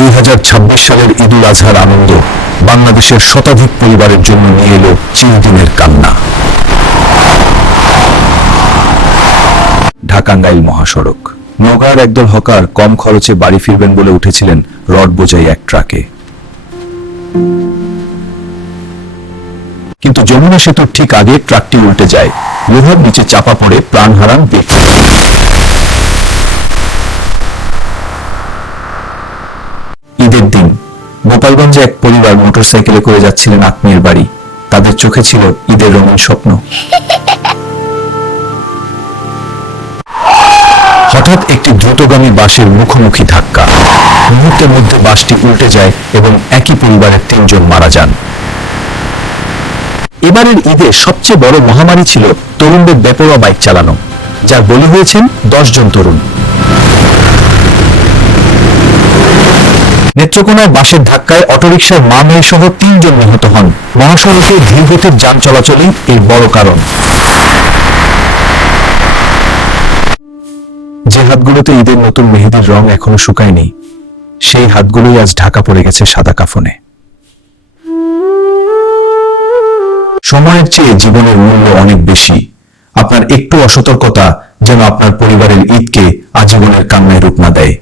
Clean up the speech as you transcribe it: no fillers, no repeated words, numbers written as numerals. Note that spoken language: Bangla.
2026 সালের ঈদ উল আজহার আনন্দ বাংলাদেশের শতাধিক পরিবারের জন্য নিয়ে এলো চিরদিনের কান্না। ঢাকা-টাঙ্গাইল মহাসড়ক। নওগাঁর একদল হকার কম খরচে বাড়ি ফিরবেন বলে উঠেছিলেন রড বোঝাই এক ট্রাকে, কিন্তু যমুনা সেতুর ঠিক আগে ট্রাকটি উল্টে যায়, লোহার নিচে চাপা পড়ে প্রাণ হারান ব্যক্তি। ঈদের দিন গোপালগঞ্জে এক পরিবার মোটরসাইকেলে করে যাচ্ছিলেন আত্মীয়ের বাড়ি। তাদের চোখে ছিল ঈদের রঙিন স্বপ্ন। হঠাৎ একটি দ্রুতগামী বাসের মুখোমুখি ধাক্কা। মুহূর্তের মধ্যে বাসটি উল্টে যায় এবং একই পরিবারের 3 জন মারা যান। এবারের ঈদে সবচেয়ে বড় মহামারী ছিল তরুণদের বেপরোয়া বাইক চালানো, যার বলি হয়েছেন 10 জন তরুণ। নেত্রকোনায় বাসের ধাক্কায় অটোরিকশার মা মেয়ে সহ 3 জন নিহত হন। মহাসড়কে ধীরগতির যান চলাচলই এর বড় কারণ। যে হাতগুলোতে ঈদের নতুন মেহেদির রং এখনো শুকায়নি, সেই হাতগুলোই আজ ঢাকা পড়ে গেছে সাদা কাফনে। সময়ের চেয়ে জীবনের মূল্য অনেক বেশি। আপনার একটু অসতর্কতা যেন আপনার পরিবারের ঈদকে আজীবনের কান্নায় রূপ না দেয়।